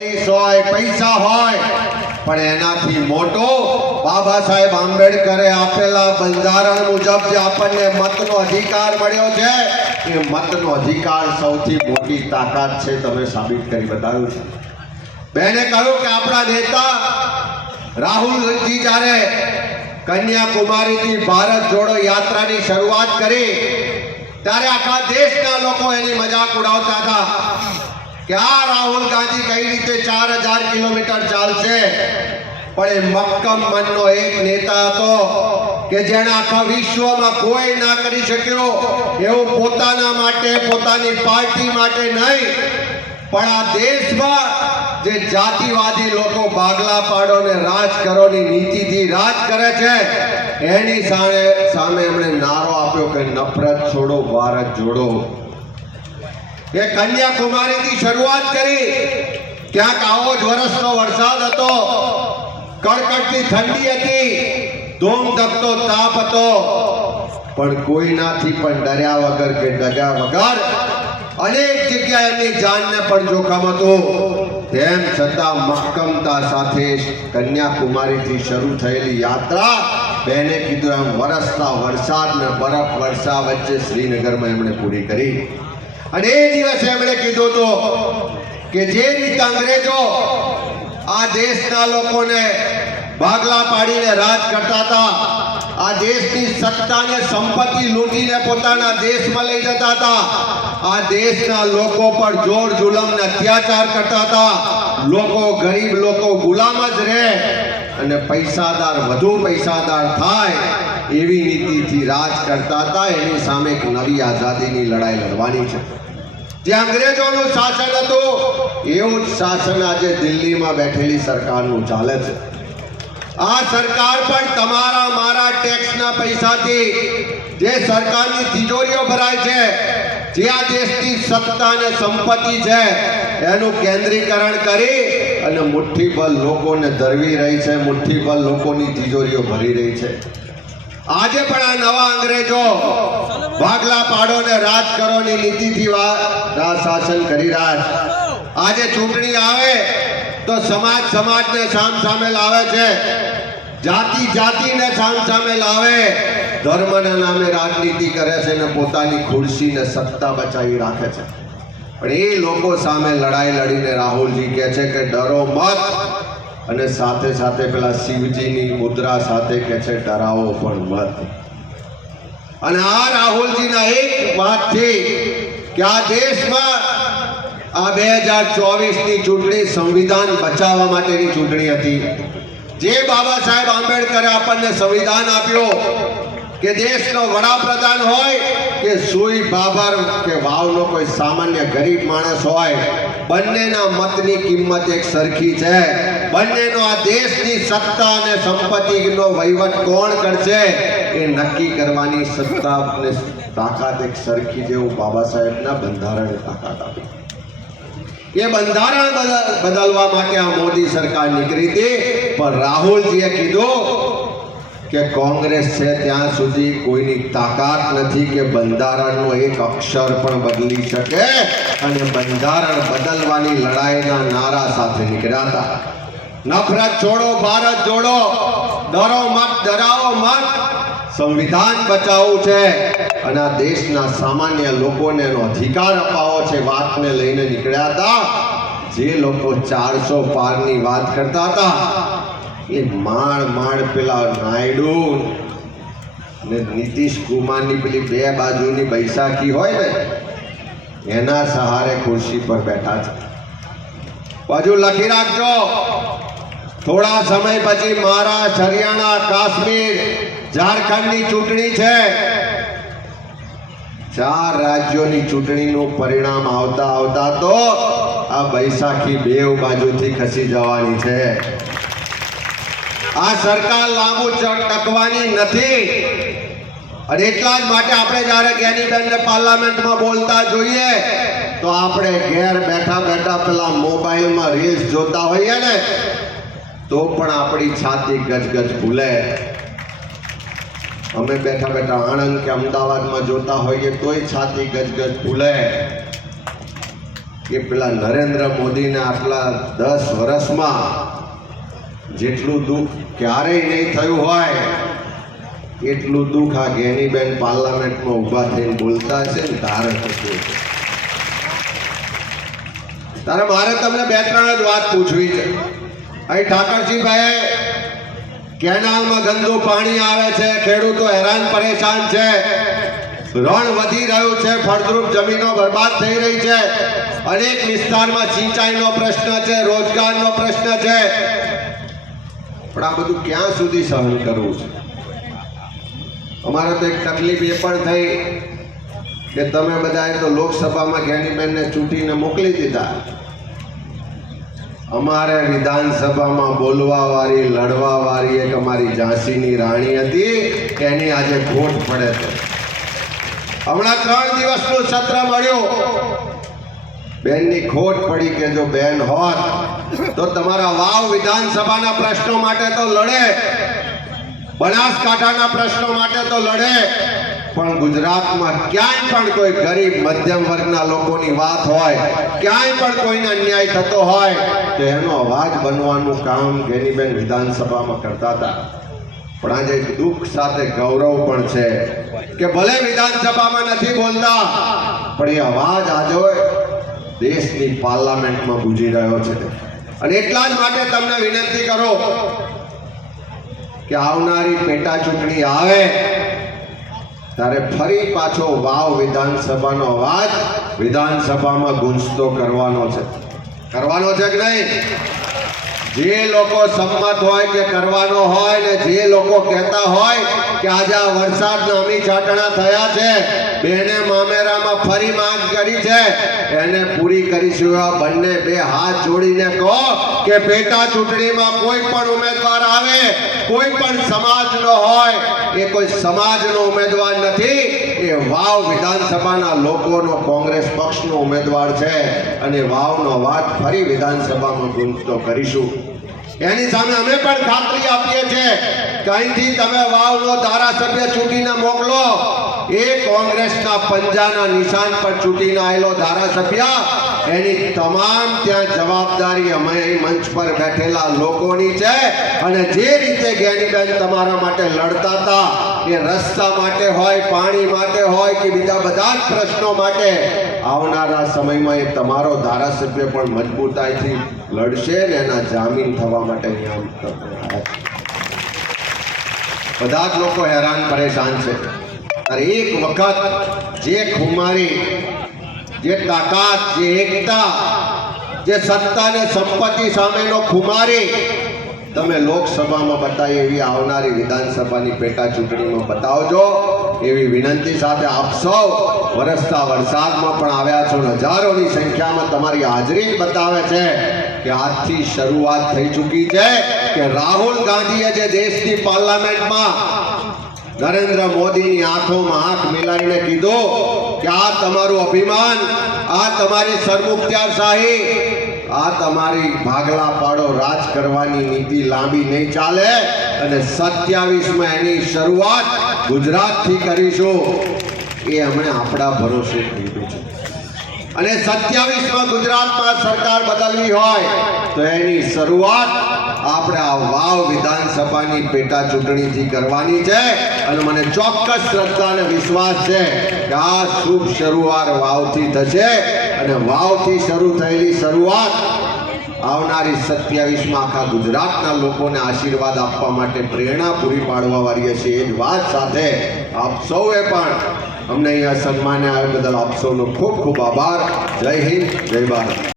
પૈસા હોય પણ એનાથી મોટો બાબા સાહેબ આંબેડકરે આપેલા બંધારણ મુજબ જે આપણને મતનો અધિકાર મળ્યો છે એ મતનો અધિકાર સૌથી મોટી તાકાત છે. તમે સાબિત કરી બતાવ્યું છે. બેને કહ્યું કે આપણા નેતા રાહુલજી જ્યારે કન્યાકુમારીથી ભારત જોડો યાત્રાની શરૂઆત કરી ત્યારે આખા દેશના લોકો એની મજાક ઉડાવતા હતા કે આ રાહુલ ગાંધી કઈ રીતે 4000 કિલોમીટર ચાલશે. પણ એ મક્કમ મનનો એક નેતા હતો કે જેણે આખા વિશ્વમાં કોઈ ના કરી શક્યો એવું પોતાના માટે, પોતાની પાર્ટી માટે નહીં, પણ આ દેશમાં જે જાતિવાદી લોકો ભાગલા પાડો ને રાજ કરોની નીતિથી રાજ કરે છે એની સામે એમણે નારો આપ્યો કે નફરત છોડો, ભારત જોડો. એ કન્યાકુમારીથી શરૂઆત કરી. ક્યાંક આવો જ વરસનો વરસાદ હતો, કડકડતી ઠંડી હતી, ધોમધકતો તાપ હતો, પણ કોઈનાથી પણ ડર્યા વગર કે ડગ્યા વગર અનેક જગ્યાએ એમની જાનને પણ જોખમ હતું. તેમ છતાં મક્કમતા સાથે કન્યાકુમારીથી શરૂ થયેલી યાત્રા બેને કીધું એમ વરસતા વરસાદ ને બરફ વર્ષા વચ્ચે શ્રીનગરમાં એમણે પૂરી કરી. અને એ દિવસે એમણે કીધું હતું કે જે રીતે અંગ્રેજો આ દેશના લોકોને ભાગલા પાડીને રાજ કરતા હતા, આ દેશની સત્તાને સંપત્તિ લૂંટીને પોતાના દેશમાં લઈ જતા હતા, આ દેશના લોકો પર જોર જુલમ ને અત્યાચાર કરતા હતા, લોકો ગરીબ લોકો ગુલામ જ રહે અને પૈસાદાર વધુ પૈસાદાર થાય એવી નીતિથી રાજ કરતા હતા. એની સામે એક નવી આઝાદીની લડાઈ લડવાની છે. જે અંગ્રેજોનું શાસન હતું એવું જ શાસન આજે દિલ્હીમાં બેઠેલી સરકારનું ચાલે છે. આ સરકાર પણ તમારા મારા ટેક્સના પૈસાથી જે સરકારની તિજોરીઓ ભરાય છે, જે આ દેશની સત્તા અને સંપત્તિ છે એનું કેન્દ્રીકરણ કરી અને મુઠ્ઠીભર લોકોને ધરવી રહી છે, મુઠ્ઠીભર લોકોની તિજોરીઓ ભરી રહી છે. આજે પણ આ નવા અંગ્રેજો ભાગલા પાડો ને રાજ કરોની નીતિથી શાસન કરી રહ્યા છે. આજે ચૂંટણી આવે તો સમાજ સમાજને સામે લાવે છે, જાતિ જાતિને સામે લાવે, ધર્મના નામે રાજનીતિ કરે છે ને પોતાની ખુરશી ને સત્તા બચાવી રાખે છે. પણ એ લોકો સામે લડાઈ લડીને રાહુલજી કહે છે કે ડરો મત, અને સાથે સાથે પેલા શિવજીની મુદ્રા સાથે કહે છે ડરાવો પણ મત. અને આ રાહુલજીના એક વાતથી કે આ દેશમાં આ 2024ની ચૂંટણી સંવિધાન બચાવવા માટેની ચૂંટણી હતી. જે બાબા સાહેબ આંબેડકરે આપણને સંવિધાન આપ્યો કે દેશનો વડાપ્રધાન હોય કે સુઈ બાબર કે વાવનો કોઈ સામાન્ય ગરીબ માણસ હોય, બંનેના મતની કિંમત એક સરખી છે. બંનેનો આ દેશની સત્તા અને સંપત્તિનો વહીવટ કોણ કરશે એ નક્કી કરવાની સત્તા અને તાકાત એક સરખી, જેવું બાબા સાહેબના બંધારણે તાકાત આપી. એ બંધારણ બદલવા માટે આ મોદી સરકાર નીકળી હતી, પણ રાહુલજીએ કીધું કે કોંગ્રેસ છે ત્યાં સુધી કોઈની તાકાત નથી કે બંધારણનો એક અક્ષર પણ બદલી શકે. અને બંધારણ બદલવાની લડાઈના નારા સાથે નીકળ્યા હતા. નફરત છોડો, ભારત જોડો, ડરો મત, ડરાવો મત, સંવિધાન બચાવવું છે અને આ દેશના સામાન્ય લોકોને એનો અધિકાર અપાવવો છે. વાતને લઈને નીકળ્યા હતા. જે લોકો 400 પારની વાત કરતા હતા એ માંડ પેલા નાયડુ ને નીતિશ કુમારની પેલી બે બાજુની બૈસાખી હોય ને એના સહારે ખુરશી પર બેઠા છે. બાજુ લખી રાખજો, થોડા સમય પછી મહારાષ્ટ્ર, હરિયાણા, કાશ્મીર, ઝારખંડની ચૂંટણી છે. 4 રાજ્યોની ચૂંટણીનું પરિણામ આવતા તો આ બૈસાખી બેવ બાજુથી ખસી જવાની છે. આ સરકાર લાંબુ ટકવાની નથી. અને એટલા જ માટે આપણે જ્યારે જ્ઞાનીબેનને પાર્લામેન્ટમાં બોલતા જોઈએ તો આપણે ઘેર બેઠા બેઠા પેલા મોબાઈલમાં રીલ્સ જોતા હોઈએ ને તો પણ આપણી છાતી ગજગજ ફૂલે. અમે બેઠા બેઠા આણંદ કે અમદાવાદમાં જોતા હોઈએ તોય છાતી ગજગજ ફૂલે. કે પેલા નરેન્દ્ર મોદીને આટલા 10 વર્ષમાં જેટલું દુઃખ ક્યારેય નહીં થયું હોય એટલું દુઃખ આ ગેનીબેન પાર્લામેન્ટમાં ઊભા થઈને બોલતા છે ને તારે થતું છે. તારે મારે તમને 2-3 જ વાત પૂછવી છે. અહીં ઠાકરજીભાઈ કેનાલમાં ગંદુ પાણી આવે છે, ખેડૂતો હેરાન પરેશાન છે, રણ વધી રહ્યું છે, ફળદ્રુપ જમીનો બરબાદ થઈ રહી છે, અનેક વિસ્તારમાં સિંચાઈનો પ્રશ્ન છે, રોજગારનો પ્રશ્ન છે, પણ આ બધું ક્યાં સુધી સહન કરવું છે? અમારે તો એક તકલીફ એ પણ થઈ કે તમે બધાએ તો લોકસભામાં જ્ઞાનીબેનને ચૂંટીને મોકલી દીધા. અમારે વિધાનસભામાં બોલવા વાળી, લડવા વાળી એક અમારી ઝાંસીની રાણી હતી, એની આજે ખોટ પડે છે. હમણાં 3 દિવસનું સત્ર મળ્યું, બેનની ખોટ પડી કે જો બેન હોત તો તમારા વાવ વિધાનસભાના પ્રશ્નો માટે તો લડે, બનાસકાંઠાના પ્રશ્નો માટે તો લડે, પણ ગુજરાતમાં ક્યાંય પણ કોઈ ગરીબ મધ્યમ વર્ગના લોકોની વાત હોય, ક્યાંય પણ કોઈને અન્યાય થતો હોય તો એનો અવાજ બનવાનું કામ ગેનીબેન વિધાનસભામાં કરતા હતા. પણ આજે દુઃખ સાથે ગૌરવ પણ છે કે ભલે વિધાનસભામાં નથી બોલતા પણ એ અવાજ આજે દેશની પાર્લામેન્ટમાં ગુંજી રહ્યો છે. અને એટલા જ માટે તમને વિનંતી કરો કે આવનારી પેટા ચૂંટણી આવે ત્યારે ફરી પાછો વાવ વિધાનસભાનો અવાજ વિધાનસભામાં ગુંજતો કરવાનો છે. કરવાનો છે કે નહીં? જે લોકો સંમત હોય કે કરવાનો હોય ને જે લોકો કહેતા હોય કે આજે આ વરસાદના અમી ચાટણા થયા છે, બેને મામેરામાં ફરી માંગ કરી છે, એને પૂરી કરીશું. આ બંને 2 હાથ જોડીને કહો કે પેટા ચૂંટણીમાં કોઈ પણ ઉમેદવાર આવે, કોઈ પણ સમાજનો હોય, એ કોઈ સમાજનો ઉમેદવાર નથી, એ વાવ વિધાનસભાના લોકોનો કોંગ્રેસ પક્ષનો ઉમેદવાર છે. અને વાવનો અવાજ ફરી વિધાનસભામાં ગુંજતો કરીશું. એની સામે અમે પણ ખાતરી આપીએ છીએ કે અહીંથી તમે વાવનો ધારાસભ્ય ચૂંટીને મોકલો, એ કોંગ્રેસના પંજાના નિશાન પર ચૂંટીને આવેલો ધારાસભ્ય, એની તમામ ત્યાં જવાબદારી અમે અહીં મંચ પર બેઠેલા લોકોની છે. અને જે રીતે જ્ઞાનીબેન તમારા માટે લડતા હતા, એ રસ્તા માટે હોય, પાણી માટે હોય કે બીજા બધા જ પ્રશ્નો માટે, આવનારા સમયમાં એ તમારો ધારાસભ્ય પણ મજબૂતાઈથી લડશે ને એના જામીન થવા માટે અહીંયા બધા જ લોકો હેરાન પરેશાન છે. અરે એક વખત જે ખુમારી, જે તાકાત, જે એકતા, જે સત્તા ને સંપત્તિ સામેનો ખુમારી તમે લોકસભામાં બતાવી, એવી આવનારી વિધાનસભાની પેટા ચૂંટણીમાં બતાવજો. એવી વિનંતી સાથે આપ સૌ વરસતા વરસાદમાં પણ આવ્યા છો, હજારોની સંખ્યામાં તમારી હાજરી બતાવે છે કે આજથી શરૂઆત થઈ ચૂકી છે કે રાહુલ ગાંધીએ જે દેશની પાર્લામેન્ટમાં નરેન્દ્ર મોદીની આંખોમાં આંખ મિલાવીને કીધું કે આ તમારું અભિમાન, આ તમારી સરમુખત્યારશાહી, આ તમારી ભાગલા પાડો રાજ કરવાની નીતિ લાંબી નહીં ચાલે, અને 27માં એની શરૂઆત ગુજરાતથી કરીશું. એ હમણાં આપણા ભરોસે કીધું છે. અને 27માં ગુજરાતમાં સરકાર બદલવી હોય તો એની શરૂઆત આપણે આ વાવ વિધાનસભાની પેટા ચૂંટણીથી કરવાની છે. અને મને ચોક્કસ શ્રદ્ધા અને વિશ્વાસ છે કે આ શુભ શરૂઆત વાવથી થશે. અને વાવથી શરૂ થયેલી શરૂઆત આવનારી 27માં આખા ગુજરાતના લોકોને આશીર્વાદ આપવા માટે પ્રેરણા પૂરી પાડવા વાળી હશે. એ જ વાત સાથે આપ સૌએ પણ અમને અહીંયા સન્માન આવ્યા બદલ આપ સૌનો ખૂબ ખૂબ આભાર. જય હિન્દ, જય ભારત.